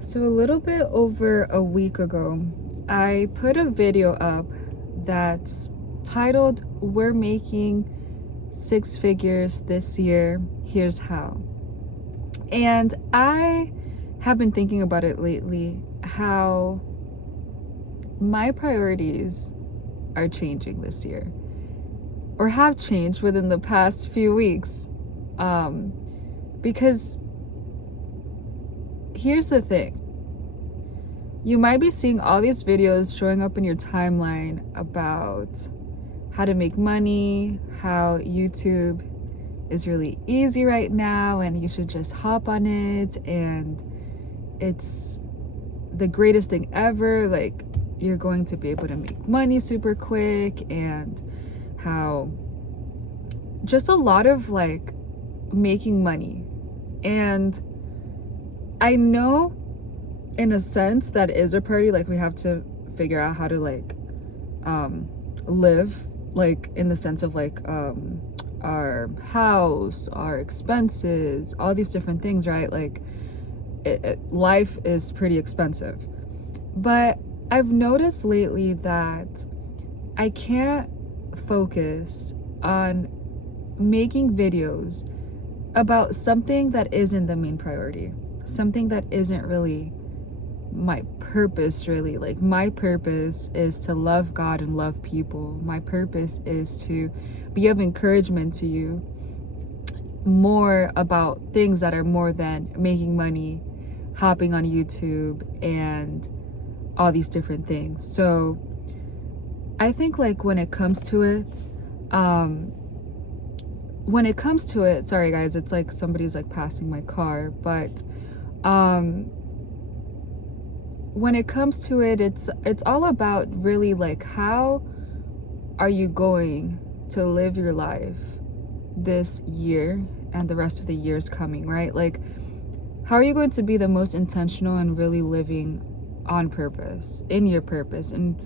So a little bit over a week ago, I put a video up that's titled, "We're Making Six Figures This Year, Here's How." And I have been thinking about it lately, how my priorities are changing this year, or have changed within the past few weeks. Because here's the thing. You might be seeing all these videos showing up in your timeline about how to make money, how YouTube is really easy right now and you should just hop on it and it's the greatest thing ever. Like, you're going to be able to make money super quick, and how just a lot of like making money. And I know in a sense that is a priority. Like, we have to figure out how to like live, like in the sense of like our house, our expenses, all these different things, right? Like life is pretty expensive. But I've noticed lately that I can't focus on making videos about something that isn't the main priority, something that isn't really my purpose. Really, like, my purpose is to love God and love people. My purpose is to be of encouragement to you, more about things that are more than making money, hopping on YouTube, and all these different things. So I think, like, when it comes to it, sorry guys, it's like somebody's like passing my car, but when it comes to it, it's all about really like, how are you going to live your life this year and the rest of the years coming, right? Like, how are you going to be the most intentional and really living on purpose, in your purpose, and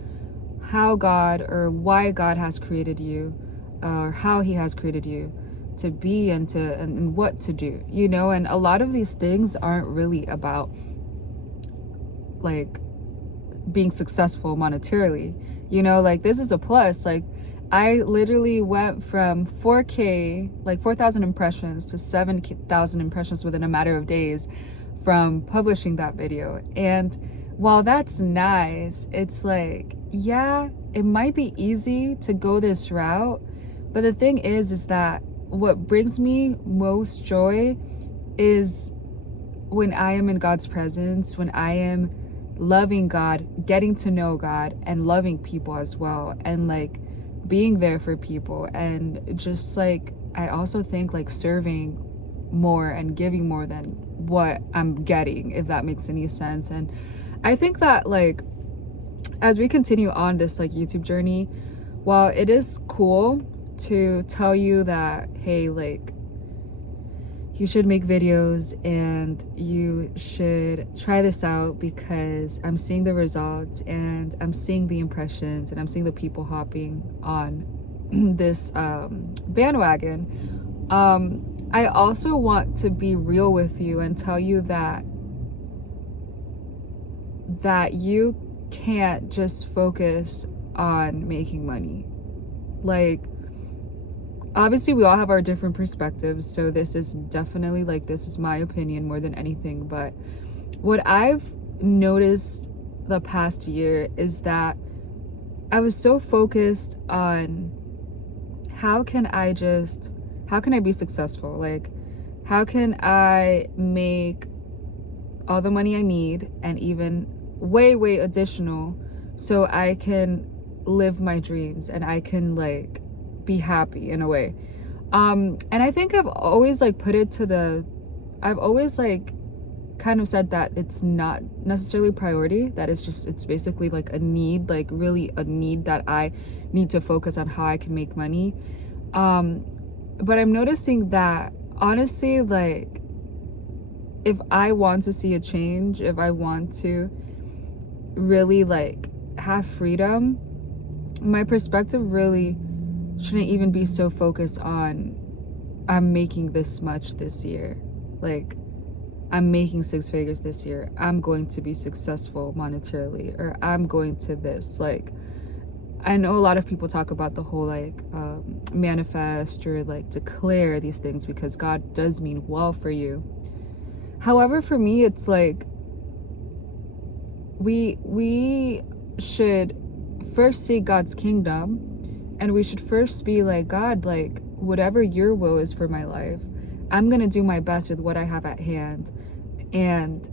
how God, or why God has created you, or how he has created you to be, and what to do, you know? And a lot of these things aren't really about like being successful monetarily, you know? Like, this is a plus. Like, I literally went from 4K, like 4,000 impressions, to 7,000 impressions within a matter of days from publishing that video. And while that's nice, it's like, yeah, it might be easy to go this route, but the thing is that what brings me most joy is when I am in God's presence, when I am loving God, getting to know God, and loving people as well, and like being there for people. And just like, I also think like serving more and giving more than what I'm getting, if that makes any sense. And I think that, like, as we continue on this like YouTube journey, while it is cool to tell you that, hey, like, you should make videos and you should try this out, because I'm seeing the results and I'm seeing the impressions and I'm seeing the people hopping on this bandwagon. I also want to be real with you and tell you that you can't just focus on making money. Like, obviously we all have our different perspectives, so this is definitely like, this is my opinion more than anything. But what I've noticed the past year is that I was so focused on how can I be successful? Like, how can I make all the money I need, and even way additional, so I can live my dreams and I can like be happy in a way. And I think I've always like I've always like kind of said that it's not necessarily a priority, that it's basically like a need, like really a need, that I need to focus on how I can make money. But I'm noticing that, honestly, like, if I want to see a change, if I want to really like have freedom, my perspective really shouldn't even be so focused on, I'm making this much this year. Like, I'm making six figures this year, I'm going to be successful monetarily, or I'm going to this. Like, I know a lot of people talk about the whole like manifest or like declare these things because God does mean well for you. However, for me, it's like we should first seek God's kingdom, and we should first be like, God, like, whatever your will is for my life, I'm gonna do my best with what I have at hand. And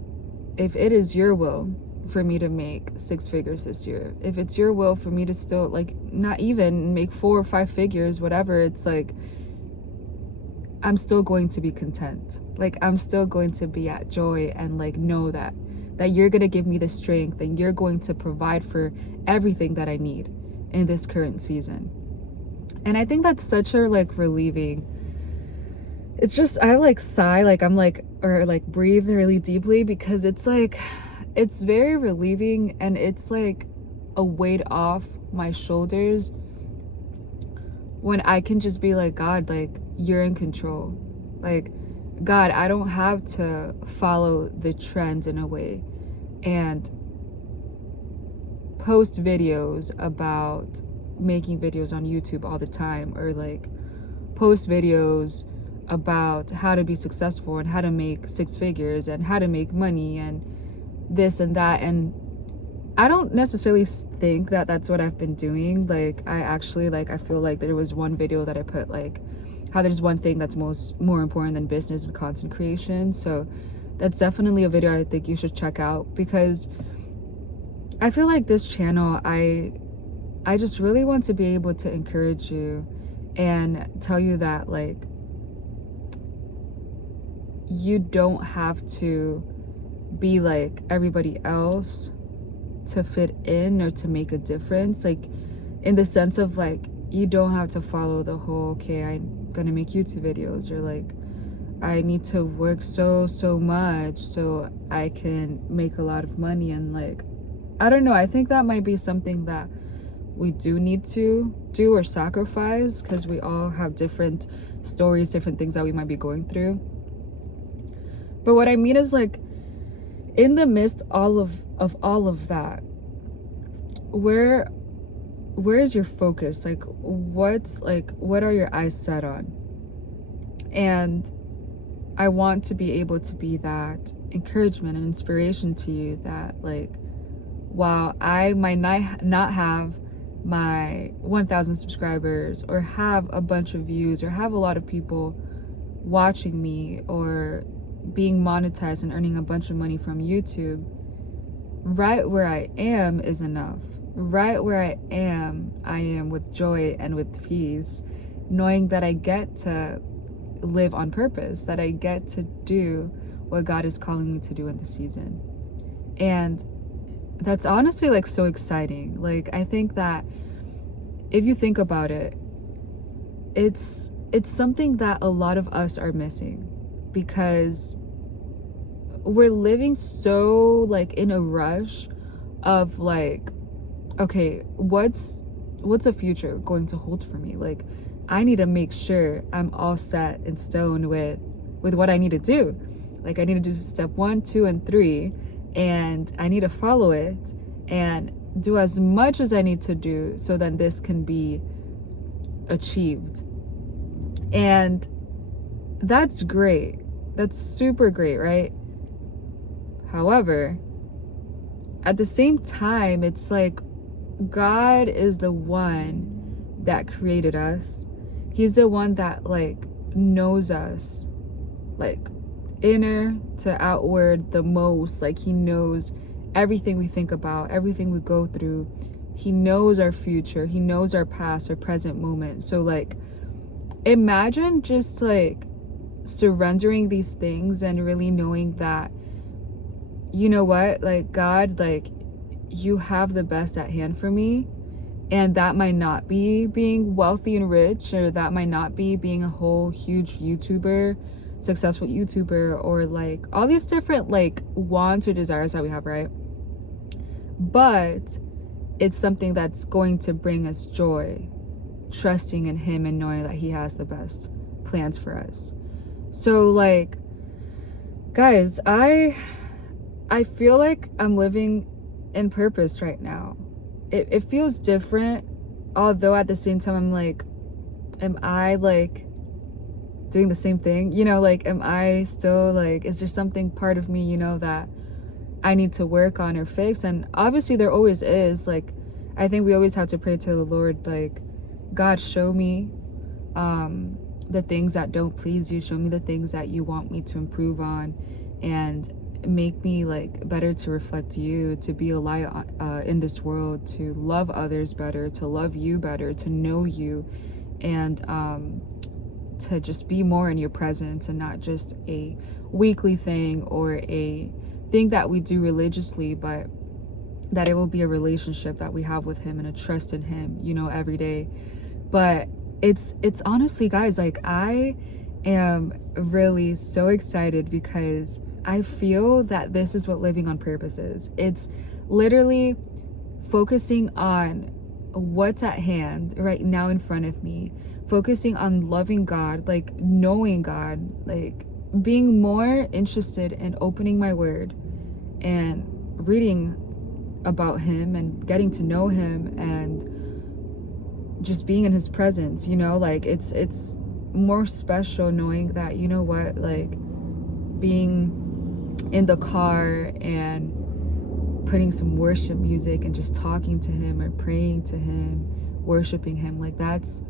if it is your will for me to make six figures this year, if it's your will for me to still like not even make 4 or 5 figures, whatever, it's like I'm still going to be content. Like, I'm still going to be at joy and like know that you're going to give me the strength and you're going to provide for everything that I need in this current season. And I think that's such a like relieving. It's just, I like sigh, like I'm like, or like breathe really deeply, because it's like, it's very relieving, and it's like a weight off my shoulders when I can just be like, God, like, you're in control. Like, God, I don't have to follow the trends in a way and post videos about making videos on YouTube all the time, or like post videos about how to be successful and how to make six figures and how to make money and this and that. And I don't necessarily think that that's what I've been doing. Like, I actually, like, I feel like there was one video that I put, like, how there's one thing that's more important than business and content creation. So that's definitely a video I think you should check out, because I feel like this channel, I just really want to be able to encourage you and tell you that, like, you don't have to be like everybody else to fit in or to make a difference. Like, in the sense of like, you don't have to follow the whole, okay, I'm gonna make YouTube videos, or like, I need to work so much so I can make a lot of money. And like, I don't know, I think that might be something that we do need to do or sacrifice, because we all have different stories, different things that we might be going through. But what I mean is, like, in the midst of all of that, where is your focus? Like, what are your eyes set on? And I want to be able to be that encouragement and inspiration to you, that like, while I might not have my 1,000 subscribers, or have a bunch of views, or have a lot of people watching me, or being monetized and earning a bunch of money from YouTube, right where I am is enough. Right where I am with joy and with peace, knowing that I get to live on purpose, that I get to do what God is calling me to do in the season. And that's honestly like so exciting. Like, I think that if you think about it, it's something that a lot of us are missing, because we're living so like in a rush of like, okay, what's a future going to hold for me? Like, I need to make sure I'm all set in stone with what I need to do. Like, I need to do step 1, 2, and 3, and I need to follow it and do as much as I need to do so that this can be achieved. And that's great. That's super great, right? However, at the same time, it's like, God is the one that created us. He's the one that like knows us, like inner to outward the most. Like, he knows everything we think about, everything we go through. He knows our future. He knows our past, our present moment. So like, imagine just like surrendering these things and really knowing that, you know what, like, God, like, you have the best at hand for me. And that might not be being wealthy and rich, or that might not be being a whole huge YouTuber, successful YouTuber, or like all these different like wants or desires that we have, right? But it's something that's going to bring us joy, trusting in him and knowing that he has the best plans for us. So like, Guys, I feel like I'm living in purpose right now. It feels different, although at the same time I'm like, am I like doing the same thing? You know, like, am I still like, is there something part of me, you know, that I need to work on or fix? And obviously there always is. Like, I think we always have to pray to the Lord, like, God, show me the things that don't please you, show me the things that you want me to improve on, and make me like better to reflect you, to be a light in this world, to love others better, to love you better, to know you, and to just be more in your presence and not just a weekly thing or a thing that we do religiously, but that it will be a relationship that we have with him and a trust in him, you know, every day. But it's honestly, guys, like, I am really so excited because I feel that this is what living on purpose is. It's literally focusing on what's at hand right now in front of me, focusing on loving God, like knowing God, like being more interested in opening my word and reading about him and getting to know him and just being in his presence, you know, like it's more special knowing that, you know what, like being in the car and putting some worship music and just talking to him or praying to him, worshiping him, like that's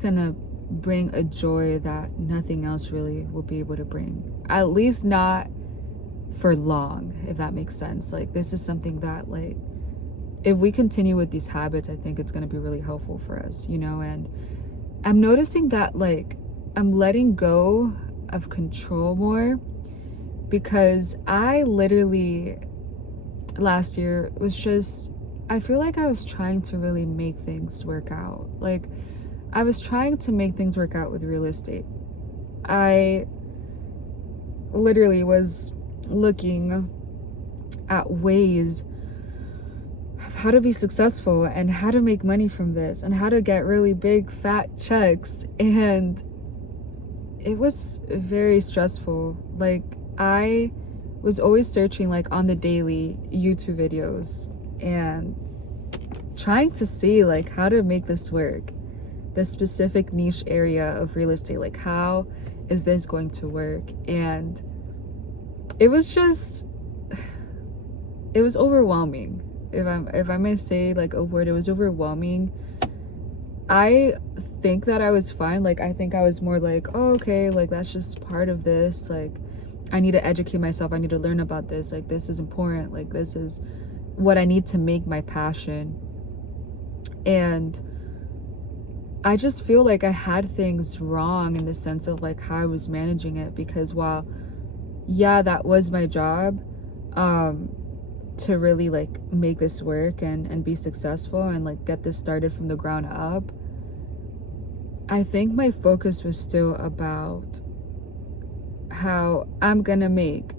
gonna bring a joy that nothing else really will be able to bring, at least not for long, if that makes sense. Like, this is something that, like, if we continue with these habits, I think it's going to be really helpful for us, you know. And I'm noticing that, like, I'm letting go of control more, because I literally last year was just, I feel like I was trying to really make things work out. Like, I was trying to make things work out with real estate. I literally was looking at ways of how to be successful and how to make money from this and how to get really big fat checks, and it was very stressful. Like, I was always searching, like, on the daily YouTube videos and trying to see, like, how to make this work, this specific niche area of real estate. Like, how is this going to work? And it was just, it was overwhelming. If I may say, like, a word, it was overwhelming. I think that I was fine. Like, I think I was more like, oh, okay, like, that's just part of this. Like, I need to educate myself. I need to learn about this. Like, this is important. Like, this is what I need to make my passion. And I just feel like I had things wrong in the sense of, like, how I was managing it, because while, yeah, that was my job, to really, like, make this work and be successful and, like, get this started from the ground up, I think my focus was still about how I'm gonna make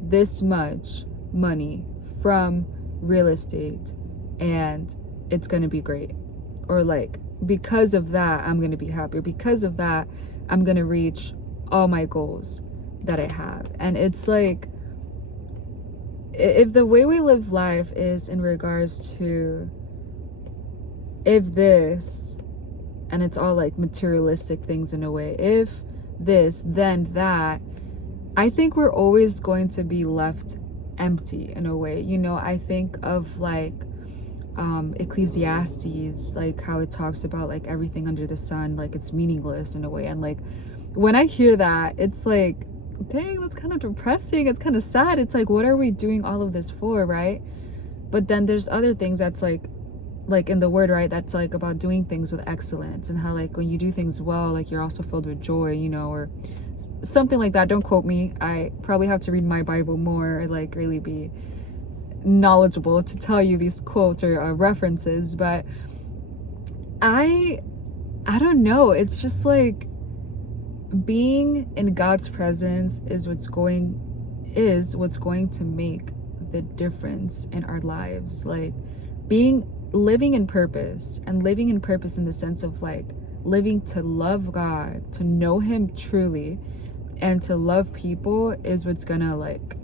this much money from real estate and it's gonna be great, or, like, because of that I'm gonna be happy, because of that I'm gonna reach all my goals that I have. And it's like, if the way we live life is in regards to if this, and it's all like materialistic things in a way, if this then that, I think we're always going to be left empty in a way, you know. I think of, like, Ecclesiastes, like how it talks about, like, everything under the sun, like, it's meaningless in a way. And, like, when I hear that, it's like, dang, that's kind of depressing. It's kind of sad. It's like, what are we doing all of this for, right? But then there's other things that's like in the word, right, that's like about doing things with excellence, and how, like, when you do things well, like, you're also filled with joy, you know, or something like that. Don't quote me. I probably have to read my Bible more, or, like, really be knowledgeable to tell you these quotes or references. But I don't know. It's just like, being in God's presence is what's going to make the difference in our lives. Like, living in purpose, and living in purpose in the sense of, like, living to love God, to know him truly, and to love people is what's gonna like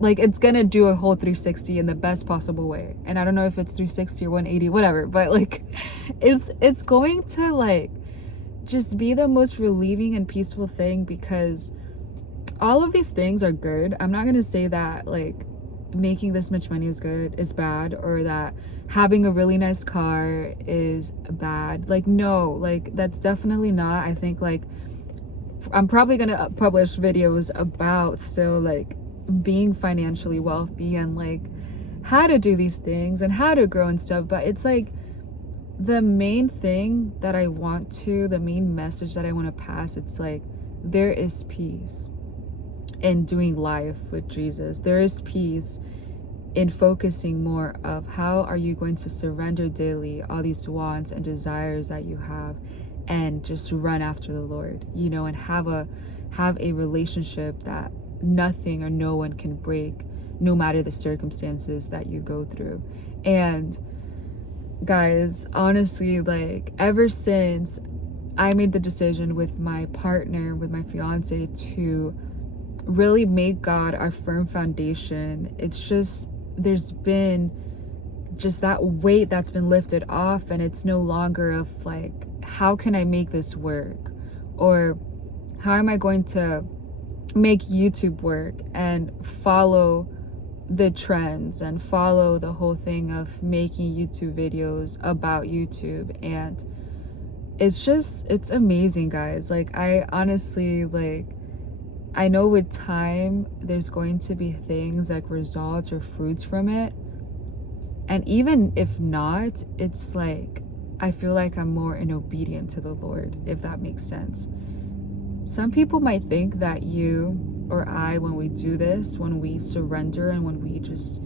it's gonna do a whole 360 in the best possible way. And I don't know if it's 360 or 180, whatever, but like it's going to like just be the most relieving and peaceful thing, because all of these things are good. I'm not gonna say that like making this much money is bad, or that having a really nice car is bad. Like, no, like that's definitely not. I think like I'm probably gonna publish videos about still like being financially wealthy and like how to do these things and how to grow and stuff, but it's like the main thing that the main message that I want to pass, it's like there is peace in doing life with Jesus. There is peace in focusing more of how are you going to surrender daily all these wants and desires that you have, and just run after the Lord, you know, and have a relationship that nothing or no one can break, no matter the circumstances that you go through. And guys, honestly, like ever since I made the decision with my partner, with my fiance, to really make God our firm foundation, it's just, there's been just that weight that's been lifted off, and it's no longer of like, how can I make this work, or how am I going to make YouTube work and follow the trends and follow the whole thing of making YouTube videos about YouTube. And it's amazing, guys. Like, I honestly, like, I know with time there's going to be things like results or fruits from it, and even if not, it's like I feel like I'm more in obedient to the Lord, if that makes sense. Some people might think that you or I, when we do this, when we surrender and when we just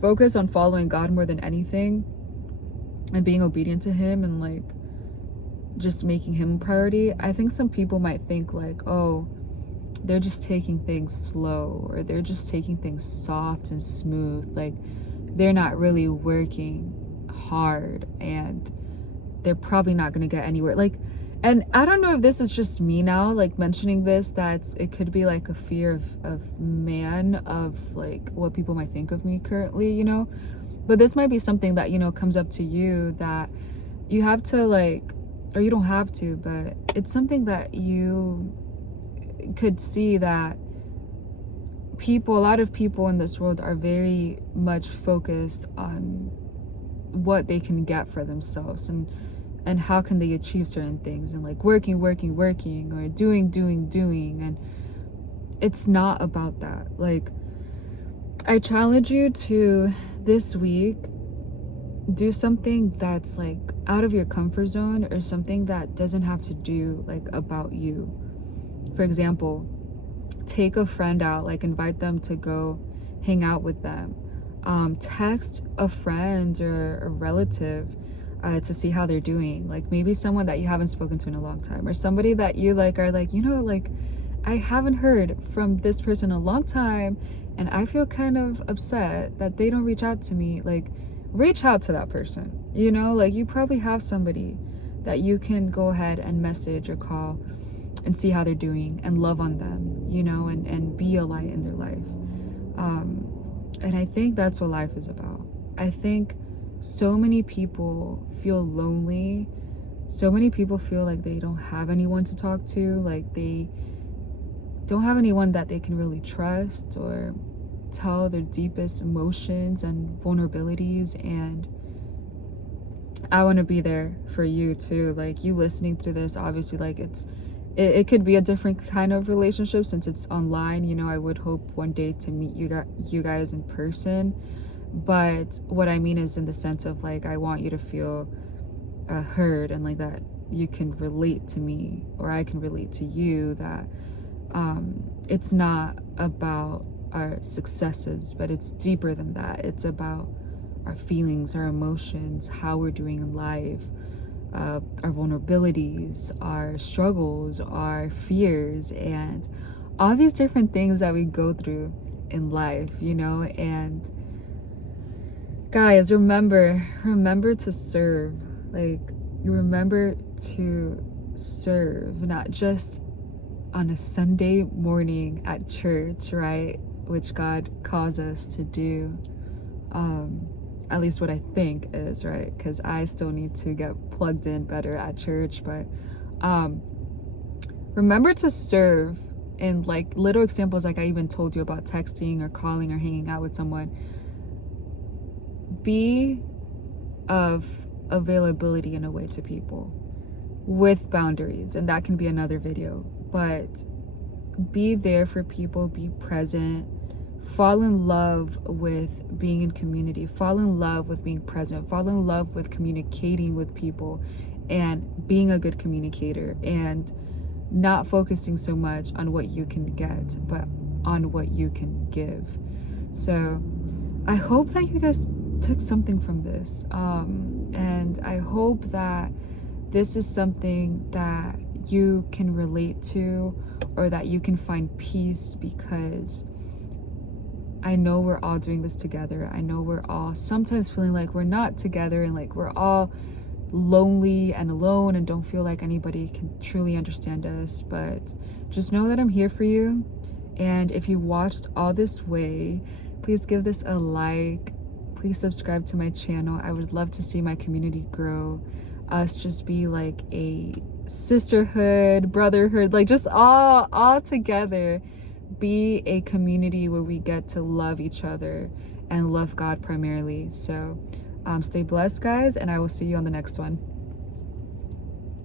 focus on following God more than anything and being obedient to Him and like just making Him a priority, I think some people might think like, oh, they're just taking things slow, or they're just taking things soft and smooth, like they're not really working hard and they're probably not going to get anywhere. Like, and I don't know if this is just me now, like mentioning this, that it could be like a fear of man, of like what people might think of me currently, you know, but this might be something that, you know, comes up to you, that you have to like, or you don't have to, but it's something that you could see, that a lot of people in this world are very much focused on what they can get for themselves, and how can they achieve certain things, and like working, or doing, and it's not about that. Like, I challenge you to this week do something that's like out of your comfort zone, or something that doesn't have to do like about you. For example, take a friend out, like invite them to go hang out with them. Text a friend or a relative to see how they're doing. Like maybe someone that you haven't spoken to in a long time, or somebody that you like are like, you know, like I haven't heard from this person in a long time and I feel kind of upset that they don't reach out to me. Like, reach out to that person, you know, like you probably have somebody that you can go ahead and message or call and see how they're doing, and love on them, you know, and be a light in their life. And I think that's what life is about. I think so many people feel lonely. So many people feel like they don't have anyone to talk to, like they don't have anyone that they can really trust or tell their deepest emotions and vulnerabilities. And I want to be there for you too. Like, you listening to this, obviously, like it could be a different kind of relationship since it's online, you know. I would hope one day to meet you guys in person, but what I mean is in the sense of like, I want you to feel heard, and like that you can relate to me, or I can relate to you, that it's not about our successes, but it's deeper than that. It's about our feelings, our emotions, how we're doing in life, our vulnerabilities, our struggles, our fears, and all these different things that we go through in life, you know. And guys, remember to serve. Like, remember to serve, not just on a Sunday morning at church, right? Which God calls us to do. At least what I think is, right? Because I still need to get plugged in better at church. But remember to serve in like little examples, like I even told you about texting or calling or hanging out with someone. Be of availability in a way to people with boundaries, and that can be another video. But be there for people, be present, fall in love with being in community, fall in love with being present, fall in love with communicating with people and being a good communicator, and not focusing so much on what you can get, but on what you can give. So I hope that you guys took something from this. And I hope that this is something that you can relate to, or that you can find peace, because I know we're all doing this together. I know we're all sometimes feeling like we're not together, and like we're all lonely and alone and don't feel like anybody can truly understand us. But just know that I'm here for you. And if you watched all this way, please give this a like. Please subscribe to my channel. I would love to see my community grow. Us just be like a sisterhood, brotherhood, like just all together. Be a community where we get to love each other and love God primarily. So stay blessed, guys, and I will see you on the next one.